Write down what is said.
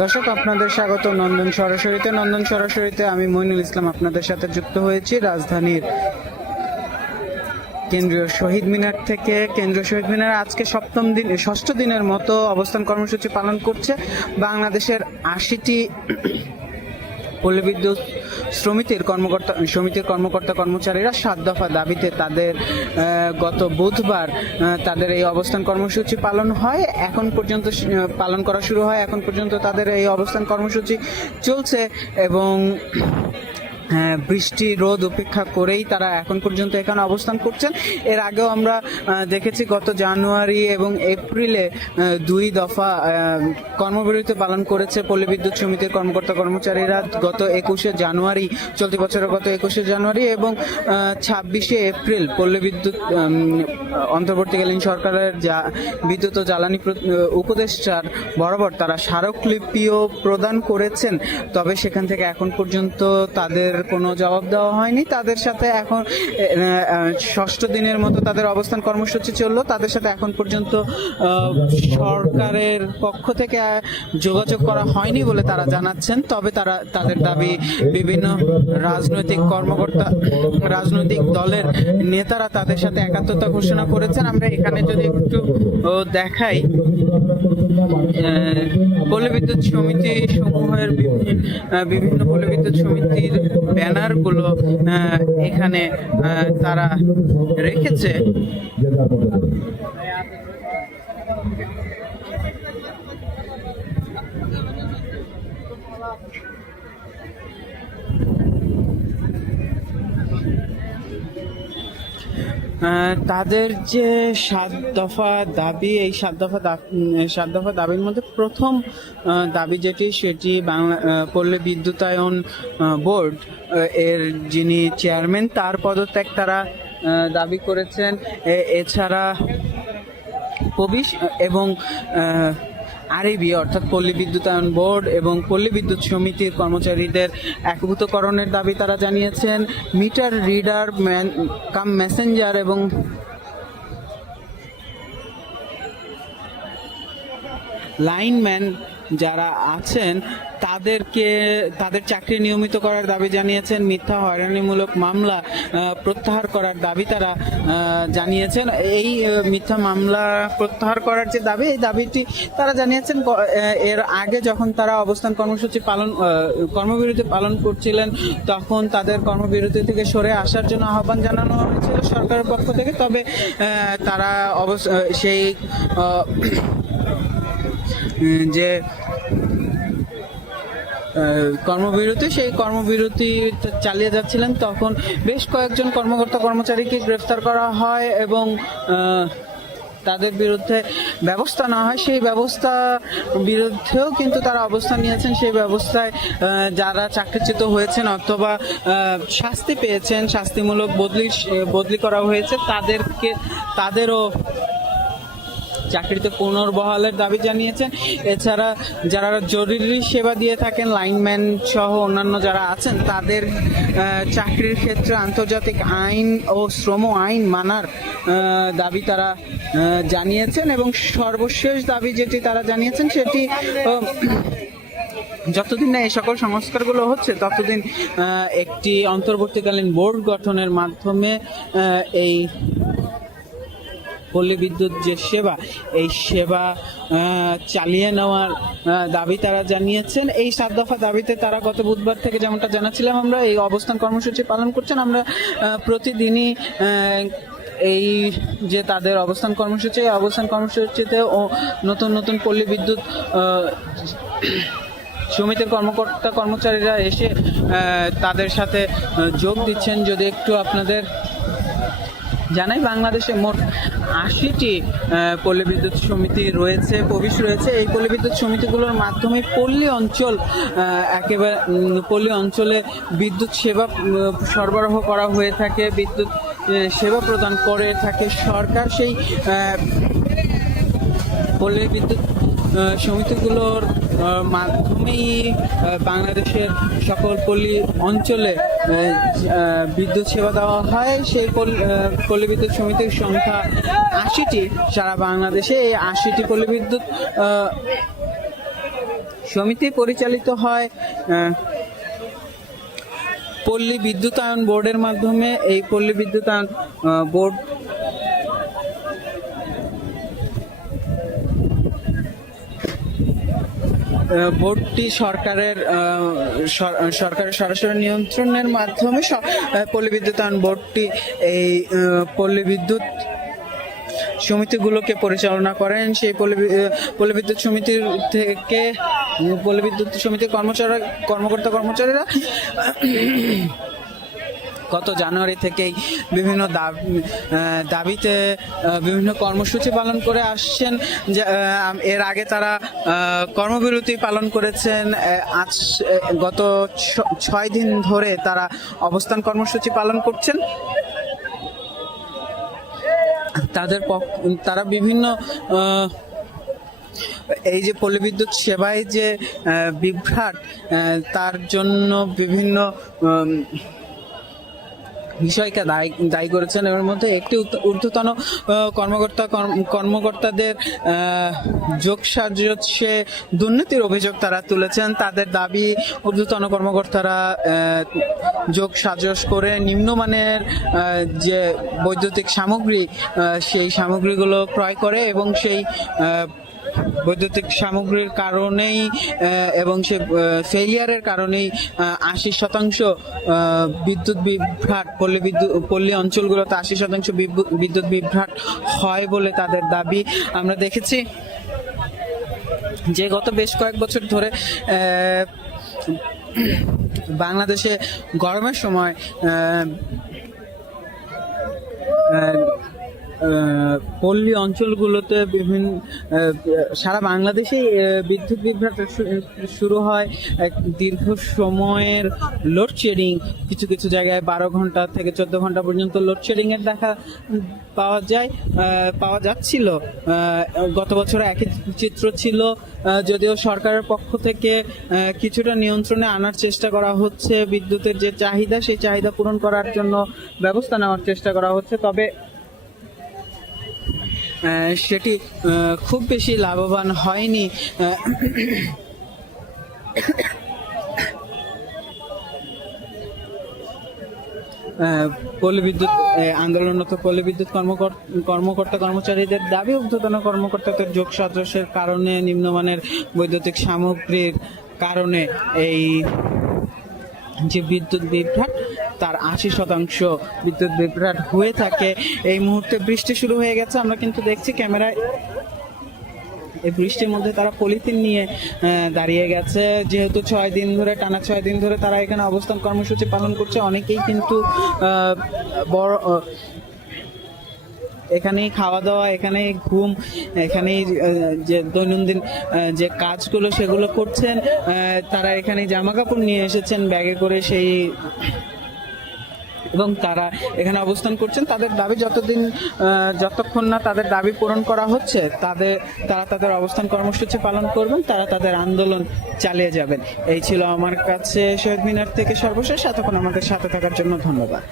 দর্শক, আপনাদের স্বাগত নন্দন সরাসরিতে। আমি মইনুল ইসলাম আপনাদের সাথে যুক্ত হয়েছি রাজধানীর কেন্দ্রীয় শহীদ মিনার থেকে। কেন্দ্রীয় শহীদ মিনার আজকে ষষ্ঠ দিনের মতো অবস্থান কর্মসূচি পালন করছে বাংলাদেশের 80টি পল্লীবিদ্যুৎ সমিতির কর্মকর্তা কর্মচারীরা 7 দফা দাবিতে তাদের গত বুধবার তাদের এই অবস্থান কর্মসূচি পালন করা শুরু হয়। এখন পর্যন্ত তাদের এই অবস্থান কর্মসূচি চলছে এবং বৃষ্টি রোদ উপেক্ষা করেই তারা এখন পর্যন্ত এখানে অবস্থান করছেন। এর আগেও আমরা দেখেছি গত জানুয়ারি এবং এপ্রিলে 2 দফা কর্মবিরতি পালন করেছে পল্লীবিদ্যুৎ সমিতির কর্মকর্তা কর্মচারীরা। গত 21শে জানুয়ারি, চলতি বছরের গত 21শে জানুয়ারি এবং 26শে এপ্রিল পল্লীবিদ্যুৎ অন্তর্বর্তীকালীন সরকারের বিদ্যুৎ ও জ্বালানি উপদেষ্টার বরাবর তারা স্মারকলিপিও প্রদান করেছেন। তবে সেখান থেকে এখন পর্যন্ত তাদের কোনো জবাব দেওয়া হয়নি। তাদের সাথে এখন ষষ্ঠ দিনের মতো তাদের অবস্থান কর্মসূচি চললো। তাদের সাথে এখন পর্যন্ত সরকারের পক্ষ থেকে যোগাযোগ করা হয়নি বলে তারা জানাচ্ছেন। তবে তাদের দাবি বিভিন্ন রাজনৈতিক দলের নেতারা তাদের সাথে একাত্মতা ঘোষণা করেছেন। আমরা এখানে যদি একটু দেখাই, পল্লীবিদ্যুৎ সমিতি সমূহের বিভিন্ন পল্লীবিদ্যুৎ সমিতির ব্যানারগুলো এখানে তারা রেখেছে। তাদের যে 7 দফা দাবি, এই 7 দফা দাবির মধ্যে প্রথম দাবি সেটি পল্লী বিদ্যুতায়ন বোর্ড এর যিনি চেয়ারম্যান তার পদত্যাগ তারা দাবি করেছেন। এছাড়া পবিশ এবং আরবি অর্থাৎ পল্লী বিদ্যুতায়ন বোর্ড এবং পল্লী বিদ্যুৎ সমিতির কর্মচারীদের একভূতকরণের দাবি তারা জানিয়েছেন। মিটার রিডার মেসেঞ্জার এবং লাইনম্যান যারা আছেন তাদের চাকরি নিয়মিত করার দাবি জানিয়েছেন। মিথ্যা হয়রানিমূলক মামলা প্রত্যাহার করার দাবি তারা জানিয়েছেন। এই মিথ্যা মামলা প্রত্যাহার করার যে দাবি, এই দাবিটি তারা জানিয়েছেন এর আগে যখন তারা অবস্থান কর্মবিরতি পালন করছিলেন, তখন তাদের কর্মবিরতি থেকে সরে আসার জন্য আহ্বান জানানো হয়েছিল সরকারের পক্ষ থেকে। তবে তারা সেই যে কর্মবিরতি চালিয়ে যাচ্ছিলেন, তখন বেশ কয়েকজন কর্মকর্তা কর্মচারীকে গ্রেফতার করা হয় এবং তাদের বিরুদ্ধে ব্যবস্থা নেওয়া হয়। সেই ব্যবস্থা বিরুদ্ধেও কিন্তু তারা অবস্থান নিয়েছেন। সেই ব্যবস্থায় যারা চাকরিচ্যুত হয়েছেন অথবা শাস্তি পেয়েছেন, শাস্তিমূলক বদলি করা হয়েছে, তাদেরও চাকরিতে পুনর্বহালের দাবি জানিয়েছেন। এছাড়া যারা জরুরি সেবা দিয়ে থাকেন, লাইনম্যান সহ অন্যান্য যারা আছেন, তাদের চাকরির ক্ষেত্রে আন্তর্জাতিক আইন ও শ্রম আইন মানার দাবি তারা জানিয়েছেন। এবং সর্বশেষ দাবি যেটি তারা জানিয়েছেন সেটি যতদিন না এই সকল সংস্কারগুলো হচ্ছে, ততদিন একটি অন্তর্বর্তীকালীন বোর্ড গঠনের মাধ্যমে এই পল্লী বিদ্যুৎ যে সেবা, এই সেবা চালিয়ে নেওয়ার দাবি তারা জানিয়েছেন। এই 7 দফা দাবিতে তারা গত বুধবার থেকে, যেমনটা জানাচ্ছিলাম, আমরা এই অবস্থান কর্মসূচি পালন করছেন। আমরা প্রতিদিনই এই যে তাদের অবস্থান কর্মসূচিতে নতুন পল্লী বিদ্যুৎ সমিতির কর্মকর্তা কর্মচারীরা এসে তাদের সাথে যোগ দিচ্ছেন। যদি একটু আপনাদের জানাই, বাংলাদেশে মোট 80টি পল্লী বিদ্যুৎ সমিতি রয়েছে, প্রবেশ রয়েছে। এই পল্লী বিদ্যুৎ সমিতিগুলোর মাধ্যমে পল্লী অঞ্চলে বিদ্যুৎ সেবা সরবরাহ করা হয়ে থাকে, বিদ্যুৎ সেবা প্রদান করে থাকে সরকার। সেই পল্লী বিদ্যুৎ সমিতিগুলোর মাধ্যমেই বাংলাদেশের সকল পল্লী অঞ্চলে বিদ্যুৎ সেবা দেওয়া হয়। সেই পল্লী বিদ্যুৎ সমিতির সংখ্যা 80টি সারা বাংলাদেশে। এই 80টি পল্লী বিদ্যুৎ সমিতি পরিচালিত হয় পল্লী বিদ্যুতায়ন বোর্ডের মাধ্যমে। এই পল্লী বিদ্যুতায়ন বোর্ডটি সরকারের সরাসরি নিয়ন্ত্রণের মাধ্যমে পল্লী বিদ্যুতায়ন বোর্ডটি এই পল্লী বিদ্যুৎ সমিতিগুলোকে পরিচালনা করেন। সেই পল্লী বিদ্যুৎ সমিতির থেকে পল্লী বিদ্যুৎ সমিতির কর্মকর্তারা গত জানুয়ারি থেকেই বিভিন্ন দাবিতে বিভিন্ন কর্মসূচি পালন করে আসছেন। এর আগে তারা কর্মবিরতি পালন করেছেন। আজ গত 6 দিন ধরে তারা অবস্থান কর্মসূচি পালন করছেন। তারা বিভিন্ন এই যে পল্লী বিদ্যুৎ সেবায় যে বিভ্রাট, তার জন্য বিভিন্ন বিষয়কে দায়ী করেছেন। এর মধ্যে একটি ঊর্ধ্বতন কর্মকর্তাদের যোগসাজশে দুর্নীতির অভিযোগ তারা তুলেছেন। তাদের দাবি, ঊর্ধ্বতন কর্মকর্তারা যোগসাজশ করে নিম্নমানের যে বৈদ্যুতিক সামগ্রী, সেই সামগ্রীগুলো ক্রয় করে এবং সেই বৈদ্যুতিক সামগ্রীর কারণেই এবং সে ফেলিয়ারের কারণেই 80% বিদ্যুৎ বিভ্রাট পল্লী অঞ্চলগুলোতে 80% বিদ্যুৎ বিভ্রাট হয় বলে তাদের দাবি। আমরা দেখেছি যে গত বেশ কয়েক বছর ধরে বাংলাদেশে গরমের সময় পল্লী অঞ্চলগুলোতে বিভিন্ন সারা বাংলাদেশেই বিদ্যুৎ বিভ্রাট শুরু হয়। দীর্ঘ সময়ের লোডশেডিং, কিছু কিছু জায়গায় 12 ঘন্টা থেকে 14 ঘন্টা পর্যন্ত লোডশেডিং এর দেখা পাওয়া যাচ্ছিল। গত বছর একই চিত্র ছিল, যদিও সরকারের পক্ষ থেকে কিছুটা নিয়ন্ত্রণে আনার চেষ্টা করা হচ্ছে। বিদ্যুতের যে চাহিদা, সেই চাহিদা পূরণ করার জন্য ব্যবস্থা নেওয়ার চেষ্টা করা হচ্ছে, তবে সেটি খুব বেশি লাভবান হয়নি। পল্লী বিদ্যুৎ আন্দোলনরত পল্লী বিদ্যুৎ কর্মচারীদের দাবি, ঊর্ধ্বতন কর্মকর্তাদের যোগসাজশের কারণে, নিম্নমানের বৈদ্যুতিক সামগ্রীর কারণে এই যে বিদ্যুৎ বিভ্রাট, তার 80% বিদ্যুৎ বিভ্রাট হয়ে থাকে। এই মুহূর্তে বৃষ্টি শুরু হয়ে গেছে, আমরা কিন্তু দেখছি ক্যামেরায় এই বৃষ্টির মধ্যে তারা পলিথিন নিয়ে দাঁড়িয়ে গেছে। যেহেতু 6 দিন ধরে তারা এখানে অবস্থান কর্মসূচি পালন করছে, অনেকেই কিন্তু এখানেই খাওয়া দাওয়া, এখানেই ঘুম, এখানেই যে দৈনন্দিন যে কাজগুলো সেগুলো করছেন। তারা এখানে জামা কাপড় নিয়ে এসেছেন ব্যাগে করে, এবং তারা এখানে অবস্থান করছেন। তাদের দাবি যতক্ষণ না তাদের দাবি পূরণ করা হচ্ছে, তারা তাদের অবস্থান কর্মসূচি পালন করবেন, তারা তাদের আন্দোলন চালিয়ে যাবেন। এই ছিল আমার কাছে শহীদ মিনার থেকে সর্বশেষ। এতক্ষণ আমাদের সাথে থাকার জন্য ধন্যবাদ।